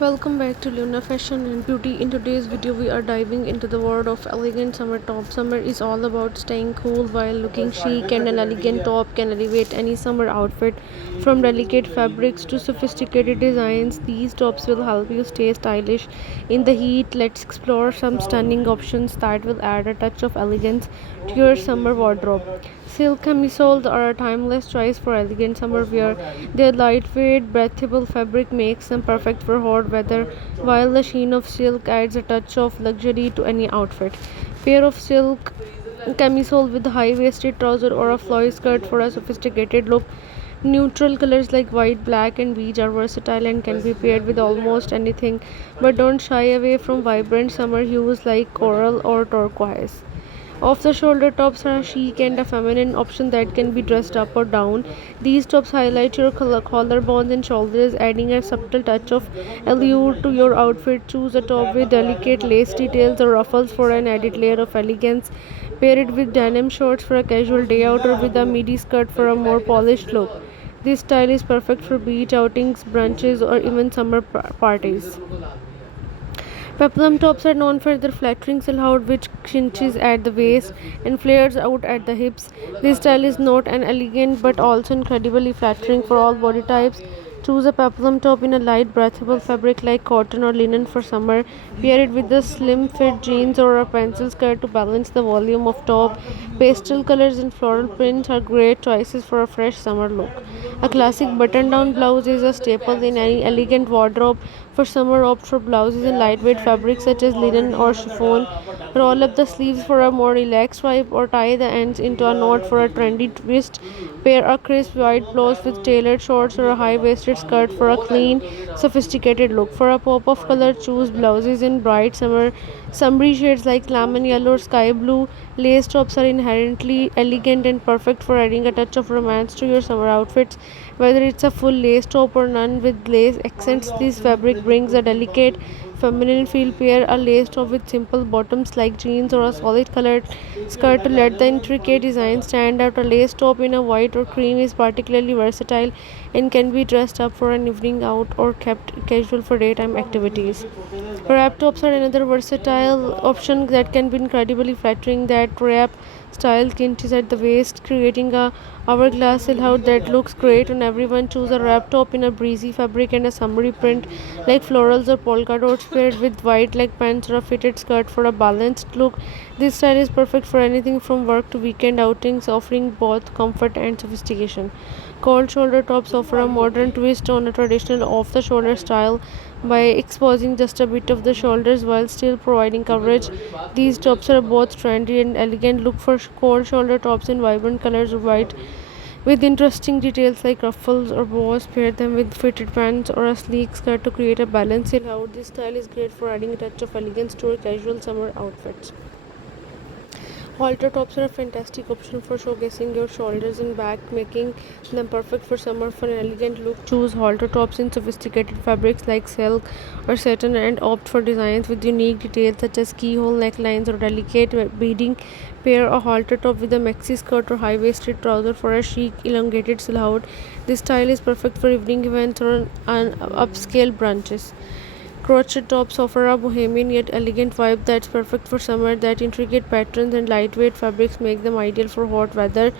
Welcome back to Luna Fashion and Beauty. In today's video, we are diving into the world of elegant summer top. Summer is all about staying cool while looking chic, and an elegant top can elevate any summer outfit. From delicate fabrics to sophisticated designs, these tops will help you stay stylish in the heat. Let's explore some stunning options that will add a touch of elegance to your summer wardrobe. Silk camisoles are a timeless choice for elegant summer wear. Their lightweight, breathable fabric makes them perfect for hot weather, while the sheen of silk adds a touch of luxury to any outfit. Pair of silk camisole with high-waisted trouser or a flowy skirt for a sophisticated look. Neutral colors like white, black, and beige are versatile and can be paired with almost anything, but don't shy away from vibrant summer hues like coral or turquoise. Off the shoulder tops are a chic and a feminine option that can be dressed up or down. These tops highlight your collarbones and shoulders, adding a subtle touch of allure to your outfit. Choose a top with delicate lace details or ruffles for an added layer of elegance. Pair it with denim shorts for a casual day out or with a midi skirt for a more polished look. This style is perfect for beach outings, brunches, or even summer parties. Peplum tops are known for their flattering silhouette, which cinches at the waist and flares out at the hips. This style is not an elegant but also incredibly flattering for all body types. Choose a peplum top in a light, breathable fabric like cotton or linen for summer. Pair it with a slim fit jeans or a pencil skirt to balance the volume of top. Pastel colors and floral prints are great choices for a fresh summer look. A classic button down blouse is a staple in any elegant wardrobe. For summer, opt for blouses in lightweight fabrics such as linen or chiffon. Roll up the sleeves for a more relaxed vibe or tie the ends into a knot for a trendy twist. Pair a crisp white blouse with tailored shorts or a high waisted skirt for a clean, sophisticated look. For a pop of color, choose blouses in bright summery shades like lemon yellow or sky blue. Lace tops are inherently elegant and perfect for adding a touch of romance to your summer outfits. Whether it's a full lace top or none with lace accents, this fabric brings a delicate feminine feel. Pair a lace top with simple bottoms like jeans or a solid colored skirt to let the intricate design stand out. A lace top in a white or cream is particularly versatile and can be dressed up for an evening out or kept casual for daytime activities. Wrap tops are another versatile option that can be incredibly flattering. That wrap style cinches at the waist, creating a hourglass silhouette that looks great on everyone. Choose a wrap top in a breezy fabric and a summery print like florals or polka dots paired with white leg pants or a fitted skirt for a balanced look. This style is perfect for anything from work to weekend outings, offering both comfort and sophistication. Cold shoulder tops offer a modern twist on a traditional off the shoulder style by exposing just a bit of the shoulders while still providing coverage. These tops are both trendy and elegant. Look for cold shoulder tops in vibrant colors of white with interesting details like ruffles or bows. Pair them with fitted pants or a sleek skirt to create a balanced silhouette. This style is great for adding a touch of elegance to your casual summer outfits. Halter tops are a fantastic option for showcasing your shoulders and back, making them perfect for summer for an elegant look. Choose halter tops in sophisticated fabrics like silk or satin and opt for designs with unique details such as keyhole necklines or delicate beading. Pair a halter top with a maxi skirt or high-waisted trouser for a chic, elongated silhouette. This style is perfect for evening events or an upscale brunches. Crochet tops offer a bohemian yet elegant vibe that's perfect for summer. That intricate patterns and lightweight fabrics make them ideal for hot weather.